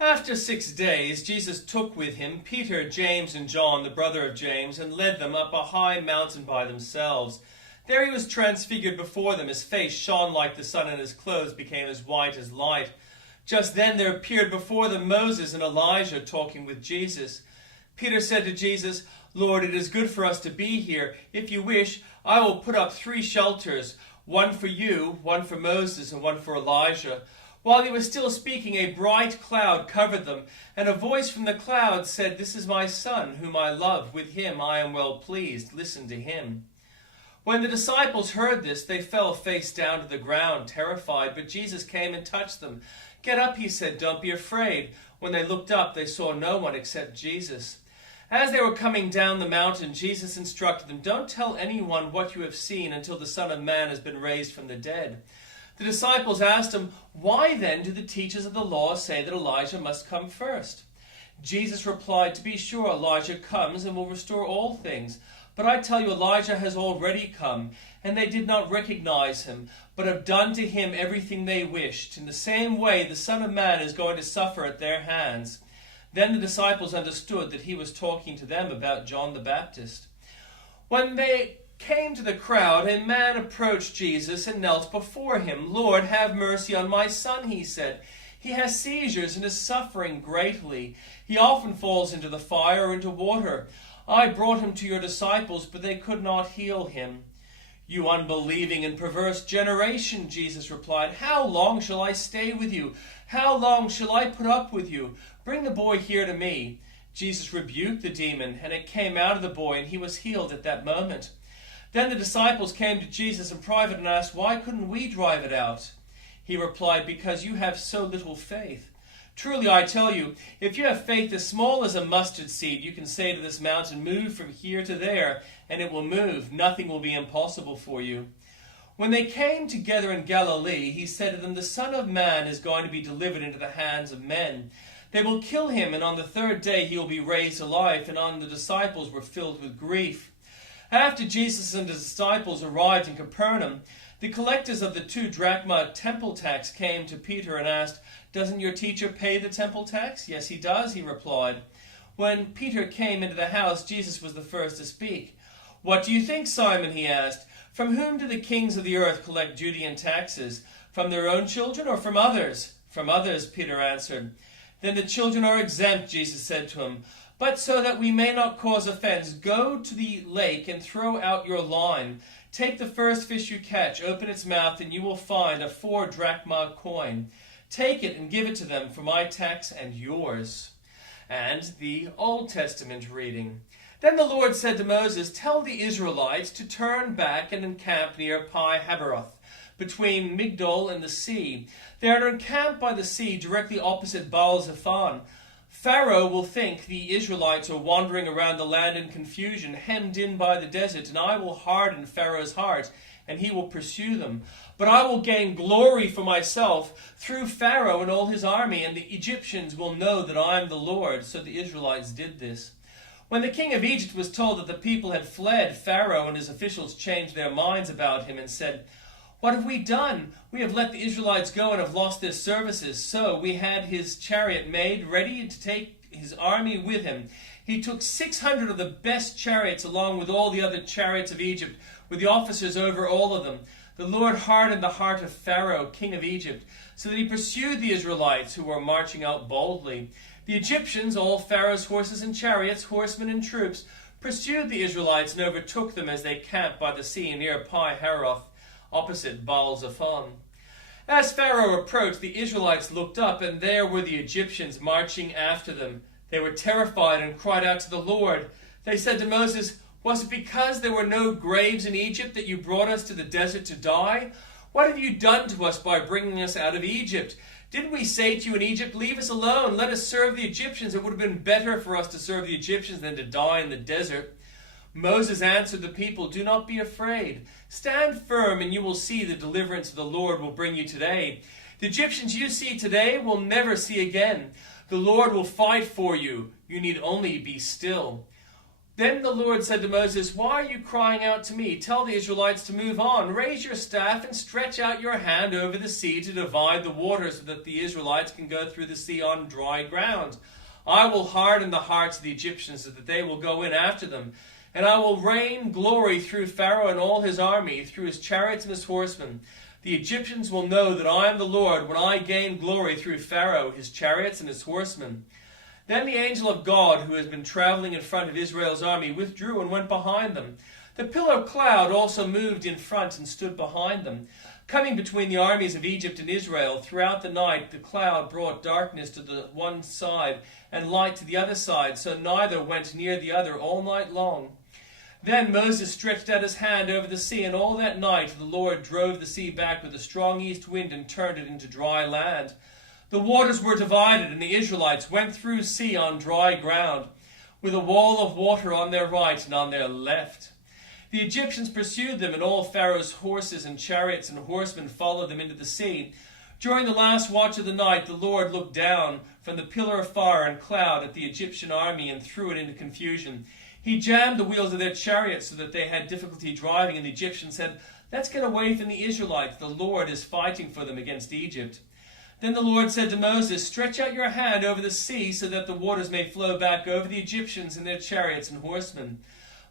After 6 days, Jesus took with him Peter, James, and John, the brother of James, and led them up a high mountain by themselves. There he was transfigured before them. His face shone like the sun, and his clothes became as white as light. Just then there appeared before them Moses and Elijah talking with Jesus. Peter said to Jesus, "Lord, it is good for us to be here. If you wish, I will put up 3 shelters, one for you, one for Moses, and one for Elijah." While he was still speaking, a bright cloud covered them, and a voice from the cloud said, "This is my son, whom I love. With him I am well pleased. Listen to him." When the disciples heard this, they fell face down to the ground, terrified. But Jesus came and touched them. "Get up," he said. "Don't be afraid." When they looked up, they saw no one except Jesus. As they were coming down the mountain, Jesus instructed them, "Don't tell anyone what you have seen until the Son of Man has been raised from the dead." The disciples asked him, "Why then do the teachers of the law say that Elijah must come first?" Jesus replied, "To be sure, Elijah comes and will restore all things. But I tell you, Elijah has already come, and they did not recognize him, but have done to him everything they wished. In the same way, the Son of Man is going to suffer at their hands." Then the disciples understood that he was talking to them about John the Baptist. When they came to the crowd, a man approached Jesus and knelt before him. "Lord, have mercy on my son," he said. "He has seizures and is suffering greatly. He often falls into the fire or into water. I brought him to your disciples, but they could not heal him." "You unbelieving and perverse generation," Jesus replied, "how long shall I stay with you? How long shall I put up with you? Bring the boy here to me." Jesus rebuked the demon, and it came out of the boy, and he was healed at that moment. Then the disciples came to Jesus in private and asked, "Why couldn't we drive it out?" He replied, "Because you have so little faith. Truly I tell you, if you have faith as small as a mustard seed, you can say to this mountain, 'Move from here to there,' and it will move. Nothing will be impossible for you." When they came together in Galilee, he said to them, "The Son of Man is going to be delivered into the hands of men. They will kill him, and on the 3rd day he will be raised to life." And on the disciples were filled with grief. After Jesus and his disciples arrived in Capernaum, the collectors of the 2 drachma temple tax came to Peter and asked, "Doesn't your teacher pay the temple tax?" "Yes, he does," he replied. When Peter came into the house, Jesus was the first to speak. "What do you think, Simon?" he asked. "From whom do the kings of the earth collect duty and taxes? From their own children or from others?" "From others," Peter answered. "Then the children are exempt," Jesus said to him. "But so that we may not cause offense, go to the lake and throw out your line. Take the first fish you catch, open its mouth, and you will find a 4 drachma coin. Take it and give it to them for my tax and yours." And the Old Testament reading. Then the Lord said to Moses, "Tell the Israelites to turn back and encamp near Pi-Hahiroth, between Migdol and the sea. They are encamped by the sea directly opposite Baal-Zephon. Pharaoh will think the Israelites are wandering around the land in confusion, hemmed in by the desert, and I will harden Pharaoh's heart, and he will pursue them. But I will gain glory for myself through Pharaoh and all his army, and the Egyptians will know that I am the Lord." So the Israelites did this. When the king of Egypt was told that the people had fled, Pharaoh and his officials changed their minds about him and said, "What have we done? We have let the Israelites go and have lost their services." So we had his chariot made ready to take his army with him. He took 600 of the best chariots along with all the other chariots of Egypt, with the officers over all of them. The Lord hardened the heart of Pharaoh, king of Egypt, so that he pursued the Israelites who were marching out boldly. The Egyptians, all Pharaoh's horses and chariots, horsemen and troops, pursued the Israelites and overtook them as they camped by the sea near Pi-Hahiroth, opposite Baal-Zephon. As Pharaoh approached, the Israelites looked up, and there were the Egyptians marching after them. They were terrified and cried out to the Lord. They said to Moses, "Was it because there were no graves in Egypt that you brought us to the desert to die? What have you done to us by bringing us out of Egypt? Didn't we say to you in Egypt, 'Leave us alone, let us serve the Egyptians'? It would have been better for us to serve the Egyptians than to die in the desert." Moses answered the people, "Do not be afraid. Stand firm, and you will see the deliverance of the Lord will bring you today. The Egyptians you see today will never see again. The Lord will fight for you. You need only be still." Then the Lord said to Moses, "Why are you crying out to me? Tell the Israelites to move on. Raise your staff and stretch out your hand over the sea to divide the water so that the Israelites can go through the sea on dry ground. I will harden the hearts of the Egyptians so that they will go in after them. And I will rain glory through Pharaoh and all his army, through his chariots and his horsemen. The Egyptians will know that I am the Lord when I gain glory through Pharaoh, his chariots and his horsemen." Then the angel of God, who has been traveling in front of Israel's army, withdrew and went behind them. The pillar of cloud also moved in front and stood behind them. Coming between the armies of Egypt and Israel, throughout the night the cloud brought darkness to the one side and light to the other side, so neither went near the other all night long. Then Moses stretched out his hand over the sea, and all that night the Lord drove the sea back with a strong east wind and turned it into dry land. The waters were divided, and the Israelites went through sea on dry ground, with a wall of water on their right and on their left. The Egyptians pursued them, and all Pharaoh's horses and chariots and horsemen followed them into the sea. During the last watch of the night, the Lord looked down from the pillar of fire and cloud at the Egyptian army and threw it into confusion. He jammed the wheels of their chariots so that they had difficulty driving, and the Egyptians said, "Let's get away from the Israelites. The Lord is fighting for them against Egypt." Then the Lord said to Moses, "Stretch out your hand over the sea so that the waters may flow back over the Egyptians and their chariots and horsemen."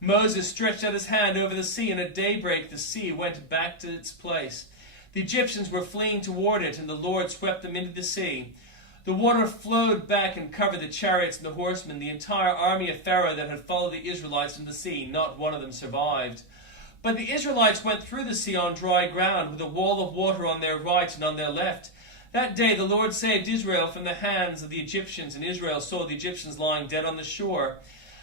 Moses stretched out his hand over the sea, and at daybreak the sea went back to its place. The Egyptians were fleeing toward it, and the Lord swept them into the sea. The water flowed back and covered the chariots and the horsemen, the entire army of Pharaoh that had followed the Israelites in the sea. Not one of them survived. But the Israelites went through the sea on dry ground, with a wall of water on their right and on their left. That day the Lord saved Israel from the hands of the Egyptians, and Israel saw the Egyptians lying dead on the shore.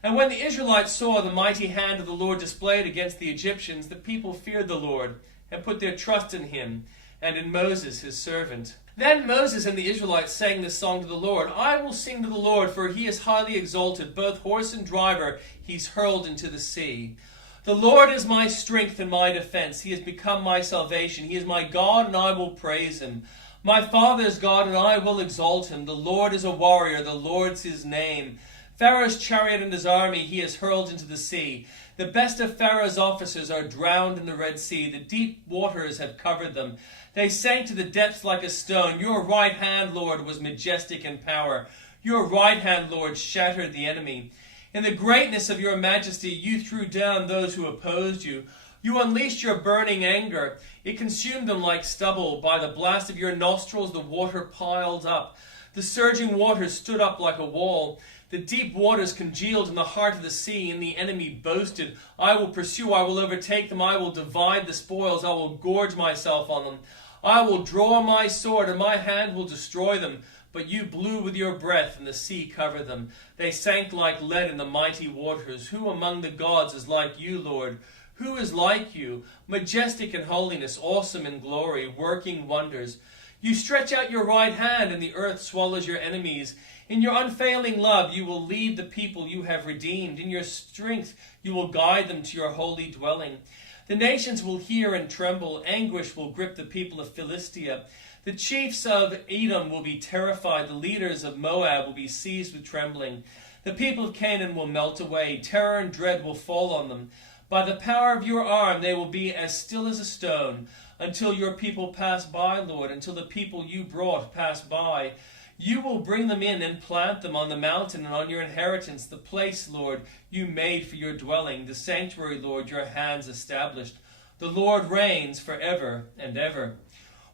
And when the Israelites saw the mighty hand of the Lord displayed against the Egyptians, the people feared the Lord and put their trust in him and in Moses his servant. Then Moses and the Israelites sang this song to the Lord. "I will sing to the Lord, for he is highly exalted. Both horse and driver he's hurled into the sea. The Lord is my strength and my defense. He has become my salvation. He is my God, and I will praise him. My Father's God, and I will exalt him. The Lord is a warrior. The Lord's his name. Pharaoh's chariot and his army he has hurled into the sea. The best of Pharaoh's officers are drowned in the Red Sea. The deep waters have covered them. They sank to the depths like a stone. Your right hand, Lord, was majestic in power. Your right hand, Lord, shattered the enemy. In the greatness of your majesty, you threw down those who opposed you. You unleashed your burning anger. It consumed them like stubble. By the blast of your nostrils, the water piled up. The surging waters stood up like a wall. The deep waters congealed in the heart of the sea, and the enemy boasted, "I will pursue, I will overtake them, I will divide the spoils, I will gorge myself on them. I will draw my sword, and my hand will destroy them." But you blew with your breath, and the sea covered them. They sank like lead in the mighty waters. Who among the gods is like you, Lord? Who is like you, majestic in holiness, awesome in glory, working wonders? You stretch out your right hand, and the earth swallows your enemies. In your unfailing love you will lead the people you have redeemed. In your strength you will guide them to your holy dwelling. The nations will hear and tremble. Anguish will grip the people of Philistia. The chiefs of Edom will be terrified. The leaders of Moab will be seized with trembling. The people of Canaan will melt away. Terror and dread will fall on them. By the power of your arm they will be as still as a stone, until your people pass by, Lord, until the people you brought pass by. You will bring them in and plant them on the mountain and on your inheritance, the place, Lord, you made for your dwelling, the sanctuary, Lord, your hands established. The Lord reigns forever and ever.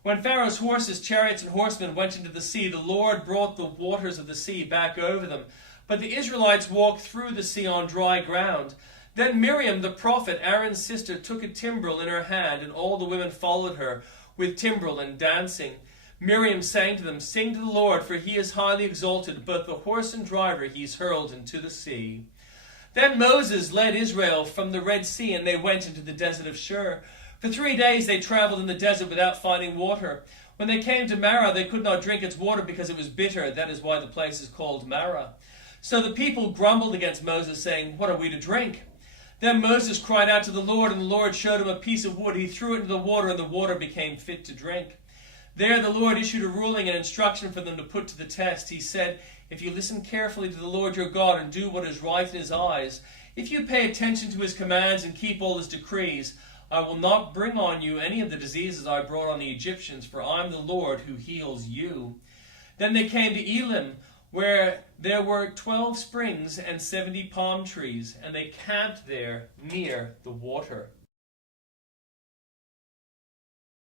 When Pharaoh's horses, chariots, and horsemen went into the sea, the Lord brought the waters of the sea back over them. But the Israelites walked through the sea on dry ground. Then Miriam the prophet, Aaron's sister, took a timbrel in her hand, and all the women followed her with timbrel and dancing. Miriam sang to them, "Sing to the Lord, for he is highly exalted. Both the horse and driver he's hurled into the sea." Then Moses led Israel from the Red Sea, and they went into the desert of Shur. For 3 days they traveled in the desert without finding water. When they came to Marah, they could not drink its water because it was bitter. That is why the place is called Marah. So the people grumbled against Moses, saying, "What are we to drink?" Then Moses cried out to the Lord, and the Lord showed him a piece of wood. He threw it into the water, and the water became fit to drink. There the Lord issued a ruling and instruction for them to put to the test. He said, "If you listen carefully to the Lord your God and do what is right in his eyes, If you pay attention to his commands and keep all his decrees, I will not bring on you any of the diseases I brought on the Egyptians, for I am the Lord who heals you." Then they came to Elim, where there were 12 springs and 70 palm trees, and they camped there near the water.